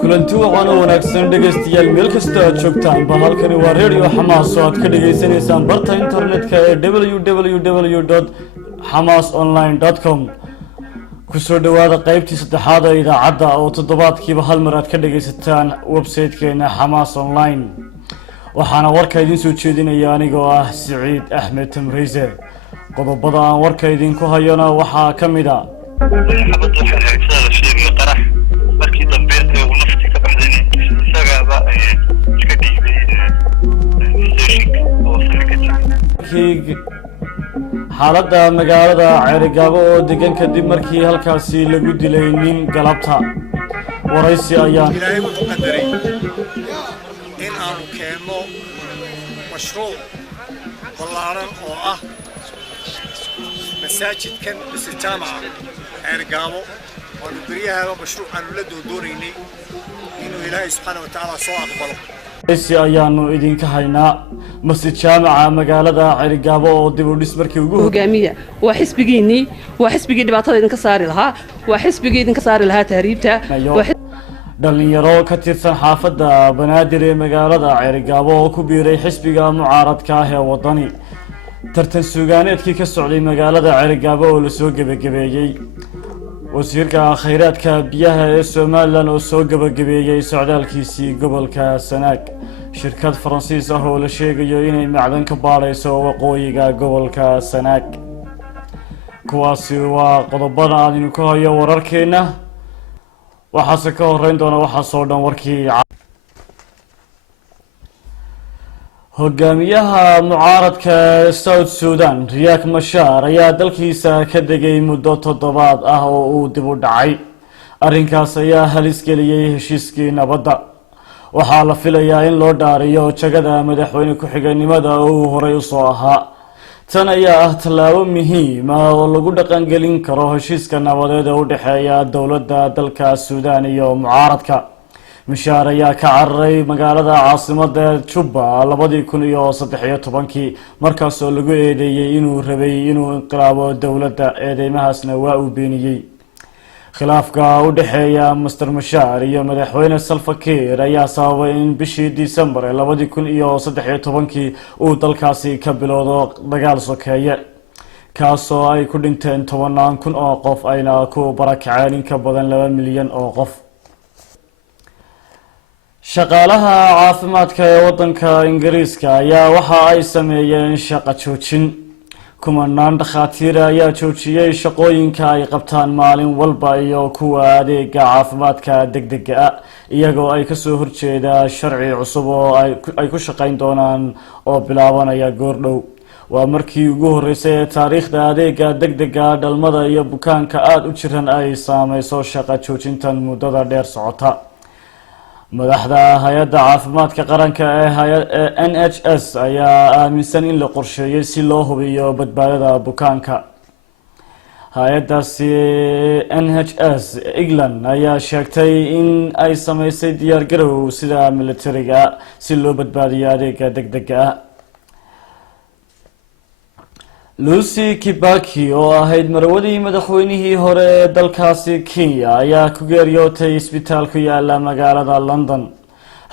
kulanti wacan oo wanaagsan dhegaystayaal meel kasta aad joogtaan ba halkani waa radio xamaas oo aad ka dhageysanaysaan barta internetka ee www.hamasonline.com kusoo dhawaada qaybtii saddexaad ee idaacadda oo toddobaadkiiba hal mar aad ka dhagaysataan website-keena Hamas Online waxaana warka idin soo jeedinaya anigoo ah Saciid Axmed Tamriise qodobada aan warka idin ku hayona waxaa ka mid ah markii dambe uu nafti ka baxday isagaaba iska dhiibay oo xaaladda magaalada Ceerigaabo oo degan kadib markii halkaasi lagu dilay nin galabta waraysi ayaa ilaahay wuxuu qadaray in aanu keeno mashruuc ballaaran oo ah masaajidkan jaamaca Ceerigaabo والبريها مشروع عن ولد ودوريني إنه إلهي سبحانه وتعالى سوى أقبله. إيش أيانو إذن كهينا مسجد جامع مقالة عرقابو ودبوليس مركي وجوه. جميع وحسب جيني بعطيه إنكسار لها وحسب جيني إنكسار لها تهريبته. dhalinyaro ka tirsan xaafadda banaadir ee magaalada Ceerigaabo oo ku biiray xisbiga mucaaradka ah ee wadani tartan suugaaneedkii ka socday magaalada Ceerigaabo oo la soo gabagabeeyay wasiirka khayraadka biyaha ee Soomaaliland oo soo gabagabeeyay socdaalkiisii gobolka Sanaag shirkad Faransiis ah oo la sheegayo inay macdan ka baarayso waqooyiga gobolka Sanaag kuwaasi waa qodobada aan idinku hayo wararkeena waxaase ka horeyn doona waxaa soo dhan warkii hogaamiyaha mucaaradka South Sudan Riek Machar ayaa dalkiisa ka degay muddo toddobaad ah oo uu dib u dhacay arrinkaas ayaa halis geliyay heshiiskii nabadda waxaa la filayaa in loo dhaariyo jagada madaxweyne ku-xigeenimada oo uu horey u soo ahaa tan ayaa ah tallaabo muhiim ah oo lagu dhaqan gelin karo heshiiska nabadeed ee u dhexeeya dowladda dalka Suudaan iyo mucaaradka Machar ayaa ka cararay magaalada caasimadda Juba 2013 markaas oo lagu eedeeyay inuu rabay inuu inqilaabo dowladda eedeymahaasna waa uu beeniyay khilaafka u dhexeeya Mr Machar iyo madaxweyne Salva Kiir ayaa sababay in bishii December 2013 uu dalkaasi ka bilowdo dagaal sokeeye kaasoo ay ku dhinteen 10,000 oo qof ayna ku barakaceen in ka badan 2 milyan oo qof shaqaalaha caafimaadka ee wadanka Ingiriiska ayaa waxa ay sameeyeen shaqo joojin kumanaan dhakhaatiir ayaa joojiyay shaqooyinka ay qabtaan maalin walba iyo kuwa adeega caafimaadka degdega ah iyagoo ay ka soo horjeeda sharci cusub oo ay ku shaqeyn doonaan oo bilaabanaya goordhow waa markii ugu horeysay ee taariikhda adeega degdega dhalmada iyo bukaanka aad u jiran ay saameyso shaqo joojintan muddada dheer socota madaxda hay'adda caafimaadka qaranka ee NHS ayaa aaminsan in la qorsheeyay si loo hubiyo badbaadada bukaanka hay'addaasi NHS England ayaa sheegtay in ay sameysay diyaar garow sida militariga si loo badbaadiyo adeega degdega ah Lucy Kibaki oo ahayd marwadii madaxweynihii hore ee dalkaasi Kenya ayaa ku geeriyootay isbitaal ku yaala magaalada London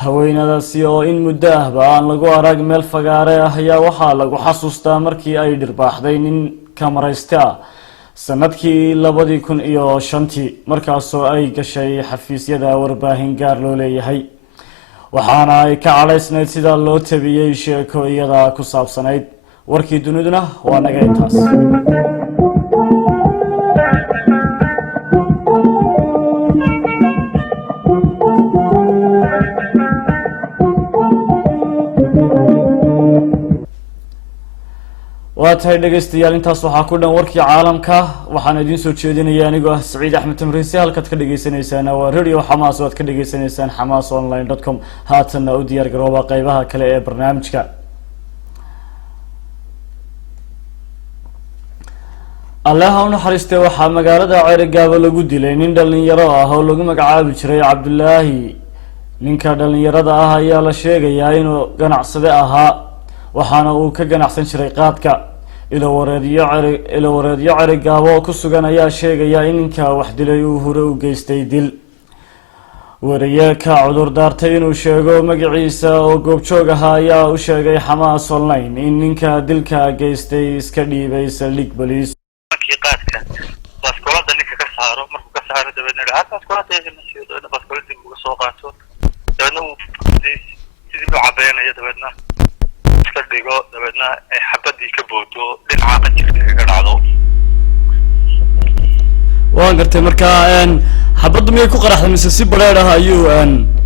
haweenadaasi oo in muddo ahba aan lagu arag meel fagaare ah ayaa waxaa lagu xasuustaa markii ay dhirbaaxday nin kamaraysta sanadkii 2005 markaasoo ay gashay xafiisyada warbaahin gaar loo leeyahay waxaana ay ka calaysnayd sida loo tabiyay sheekooyada ku saabsanayd warkii duniduna waa naga intaas waa tahay dhageystayaal intaas waxaa ku dhan warkii caalamka waxaan idin soo jeedinaya anigoo ah Saciid Axmed Tamriise halkaad ka dhageysanaysaan waa radio Hamas oo aad ka dhageysanaysaan hamasonline.com haatana u diyaar garooba qaybaha kale ee barnaamijka Allah ha u naxariistay waxaa magaalada Ceerigaabo lagu dilay nin dhalinyaro ah oo lagu magacaabi jiray Cabdullaahi ninka dhalinyarada ah ayaa la sheegayaa inuu ganacsade ahaa waxaana uu ka ganacsan jiray qaadka. ilawareedyo cerigaabo oo ku sugan ayaa sheegaya in ninka wax dilay uu hore u geystay dil. wariye ka cudur daartay inuu sheego magaciisa oo goobjoog ahaa ayaa u sheegay Xamaas Online in ninka dilka geystay iska dhiibay saldhig booliis. markii qaadka baaskoolada ninka ka saaro markuu ka saaro dabeedna baaskoolada ay nasiido baaskoolada uu soo qaato dabeedna uu sidii loo cabeeyay dabeedna iska dhigo dabeedna ay xabadii ka boodo dhinaca jirka ka dhacdo. waan gartay markaa xabaddu miyay ku qaraxday mise si bareer ah ayuu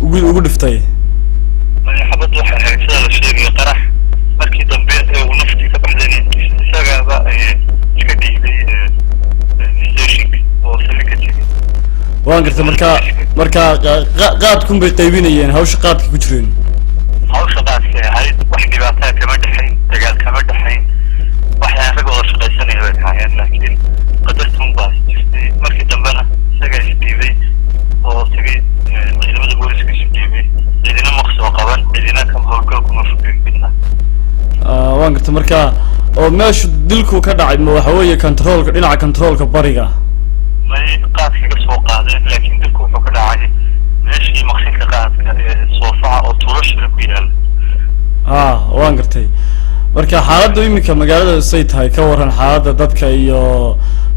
ugu dhiftay? xabaddu waxay ahayd sida la sheegay qarax markii dambe uu naftii ka baxday isagaaba iska dhiibay station oo salika jiray. waan gartay markaa qaadkun bay qaybinayeen hawsha qaadka ku jireen. hawsha qaadka ahayd wax dhibaato kama dhaxayn dagaal kama dhaxayn waxaan rag wada shaqaysanaya bay ahaayeen laakiin qadartun baa jirtay markii dambena isaga isdhiibay oo tagay ciidamada booliska isdhiibay ciidina maqsoo qaban ciidina kama howlgal kuma fogeyna. waan gartay markaa oo meeshu dilku ka dhacay ma waxa weeye controlka dhinaca controlka bariga may qaadka ka soo qaadeen laakiin dilku wuxuu ka dhacay meeshii maqsinka qaadka soofaca oo tuulashada ku yaal. waan gartay marka xaaladdu iminka magaalada say tahay ka waran xaaladda dadka iyo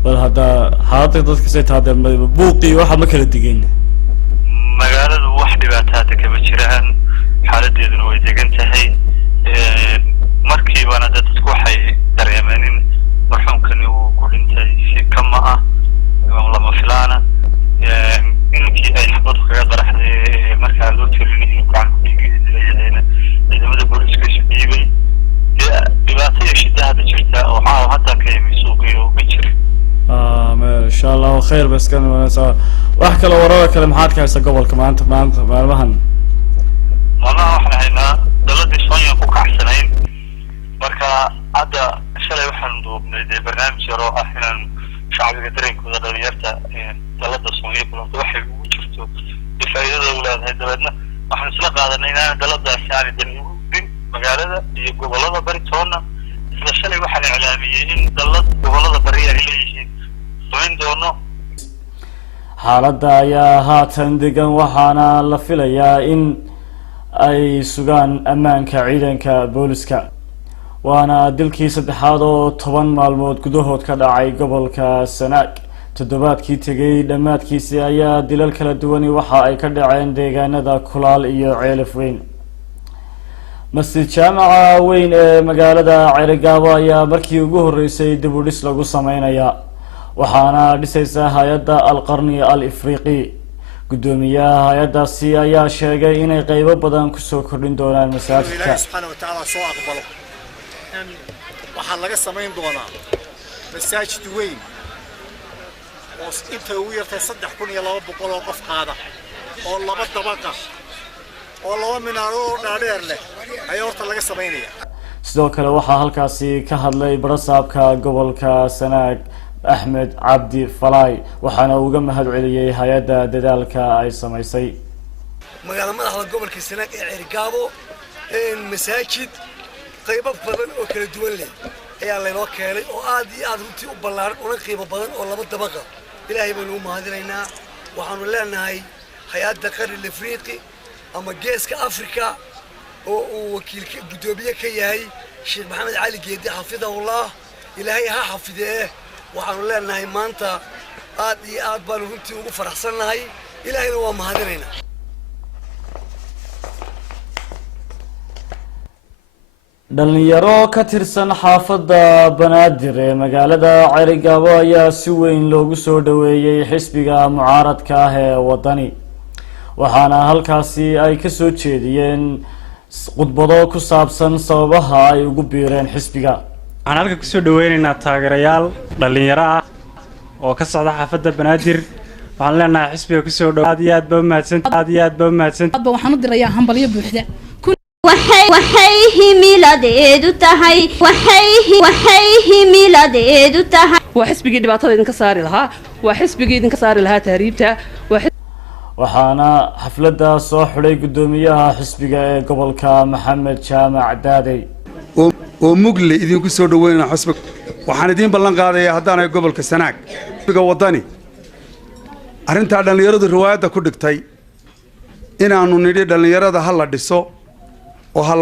bal hadda xaaladda dadka say tahay buuqii waxa ma kala digeen. magaaladu wax dhibaato kama jiraan xaaladeeduna way degan tahay markiibana dadku waxay dareemeen in marxuumkani uu ku dhintay si kama ah lama filaana inkii ay xabadu kaga qaraxday markaa loo tirinay inuu gacan ku dhigayna ciidamada booliska isu dhiibay dhibaato iyo shida hadda jirta oo caawa hadda ka yimi suuqiyo ma jirin. masha allah khayr bas kan wax kale warada kale maxaad ka haysaa gobolka maanta maalmahan? waxaan haynaa daladii Soomaaliya ku kacsanayn marka hadda shalay waxaan duubnay barnaamij yar oo ah inaan shacbiga dareenkooda dhalinyarta dalada Soomaaliya kulanta waxay ugu jirto faa'iidada u leedahay dabeedna waxaan isla qaadanay inaan daladaas yani dan magaalada iyo gobolada bari toona isla shalay waxaan iclaamiyay in dalad gobolada bari ay leeyihiin sooyin doono. xaaladda ayaa haatan degan waxaana la filayaa in ay sugaan ammaanka ciidanka booliska. waana dilkii saddexaad oo 10 maalmood gudahood ka dhacay gobolka Sanaag. toddobaadkii tegay dhammaadkiisii ayaa dilal kala duwani waxa ay ka dhaceen deegaanada Kulaal iyo Ceelaf Weyn. masjid jaamaca weyn ee magaalada Cerigaabo ayaa markii ugu horeysay dib u dhis lagu sameynaya waxaana dhisaysa hay'adda Al-Qarni Al-Afriqi. gudoomiyaha hay'adaasi ayaa sheegay inay qaybo badan ku soo kordhin doonaan masaajidka. ilaahay subxaanahu wa ta'aala soo aqbalo waxaa laga sameyn doonaa masaajid weyn oo inta ugu yartay 3200 oo qof qaada oo 2 dabaqa oo 2 minaaro dhaadheer leh ayaa horta laga sameynaya. sidoo kale waxaa halkaasi ka hadlay barasaabka gobolka Sanaag Axmed Cabdi Falay waxaana uu uga mahad celiyay hay'adda dadaalka ay sameysay. magaalada madaxda gobolka Sanaag ee Cerigaabo masaajid qaybo badan oo kala duwan leh ayaa laynoo keenay oo aad iyo aad runtii u ballaaran una qiimo badan oo 2 dabaqa. ilaahay baynu u mahadinaynaa waxaanu leenahay hay'adda Qarni Afriqi ama geeska Afrika oo uu wakiilka gudoomiye ka yahay Sheekh Maxamed Cali Geedi xafidahullah ilaahay ha xafidee. waxaanu leenahay maanta aad iyo aad baanu runtii ugu faraxsanahay ilaahayna waa mahadinaynaa. dhalinyaro ka tirsan xaafadda Banaadir ee magaalada Cerigaabo ayaa si weyn loogu soo dhaweeyay xisbiga mucaaradka ah ee wadani waxaana halkaasi ay ka soo jeediyeen khudbado ku saabsan sababaha ay ugu biireen xisbiga. waxaan halka ku soo dhaweynaynaa taageerayaal dhalinyaro ah oo ka socda xaafadda Banaadir waxaan leenahay xisbiga ku soo dhawaad aad ba mahadsan waxaan u dirayaa hambalyo buuxda waxay himiladeedu tahay waa xisbigii dhibaatada idinka saari lahaa waa xisbigii idinka saari lahaa tahriibta waxaana xafladda soo xidhay gudoomiyaha xisbiga ee gobolka Maxamed Jaamac Daadey. oo mugle idinku soo dhaweynaa xisbiga waxaan idin ballan qaadayaa haddaan ay gobolka Sanaag xisbiga wadani arrinta dhalinyaradu riwaayadda ku dhigtay inaanu nidhi dhalinyarada hal la dhiso oo hal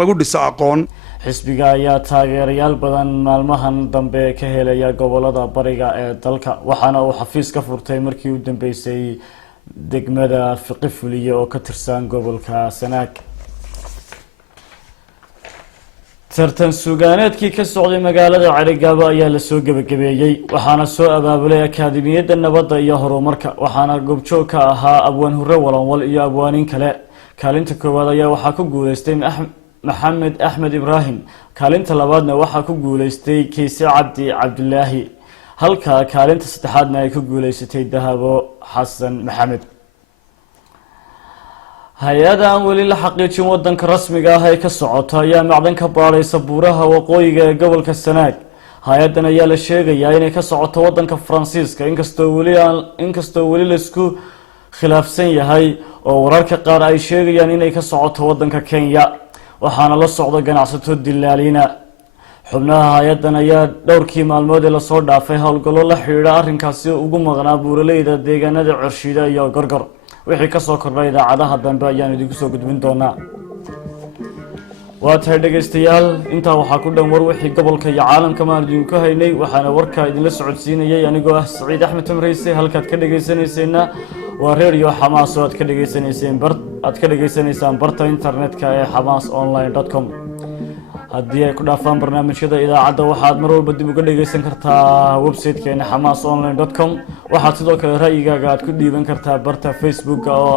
lagu dhiso aqoon xisbiga ayaa taageerayaal badan maalmahan dambe ka helaya gobolada bariga ee dalka waxaana uu xafiis ka furtay markii u dambeysay degmada Fiqi Fuliye oo ka tirsan gobolka Sanaag tartan suugaaneedkii ka socday magaalada Cerigaba ayaa la soo gabagabeeyay waxaana soo abaabulay akaademiyada nabadda iyo horumarka waxaana goobjoog ka ahaa abwaan hurre walanwal iyo abwaanin kale kaalinta koowaad ayaa waxaa ku guuleystay maxamed axmed ibraahim kaalinta labaadna waxaa ku guuleystay Kayse Cabdi Cabdilaahi halka kaalinta saddexaadna ay ku guuleysatay Dahabo Xasan Maxamed hay-ada aan weli la xaqiijin wadanka rasmiga ah ee ka socota ayaa macdan ka baadhaysa buuraha waqooyiga ee gobolka Sanaag hay-adan ayaa la sheegayaa inay ka socoto wadanka Faransiiska inkastoo weli la isku khilaafsan yahay oo wararka qaar ay sheegayaan inay ka socoto wadanka Kenya waxaana la socda ganacsato dilaalina xubnaha hay-adan ayaa dhowrkii maalmood ee la soo dhaafay howlgallo la xiriira arrinkaasi ugu maqnaa buuraleyda deegaanada Cirshida iyo Gorgor wixii ka soo kordhay idaacadaha dambe ayaan idinku soo gudbin doonaa waa tahay dhageystayaal intaa waxaa ku dhan war wixii gobolka iyo caalamka maan idinku haynay waxaana warka idinla socodsiinayay anigoo ah Saciid Axmed Tamreyse halkaad ka dhageysanayseena waa radio Xamaas oo aad ka dhageysanaysaan barta internetka ee hamasonline.com haddii ay ku dhaafaan barnaamijyada idaacadda waxaad mar walba dib uga dhageysan kartaa website-keena hamasonline.com waxaad sidoo kale ra'yigaaga aad ku dhiiban kartaa barta Facebook oo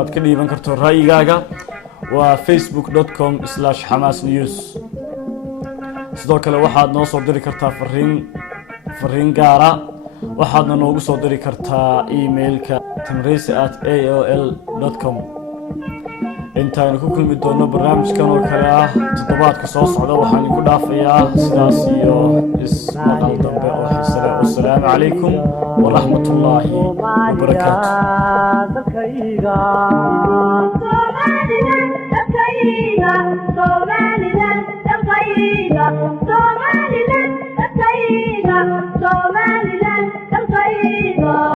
aad ka dhiiban karto ra'yigaaga waa facebook.com/hamasnews sidoo kale waxaad noo soo diri kartaa fariin gaara waxaadna noogu soo diri kartaa emailka tamreyse@aol.com intaaynu ku kulmi doono barnaamijkan oo kale ah toddobaadka soo socda waxaan idinku dhaafayaa sidaas iyo ismaqal dambe oo xiise leh wassalaamu calaykum waraxmatullaahi wabarakaatu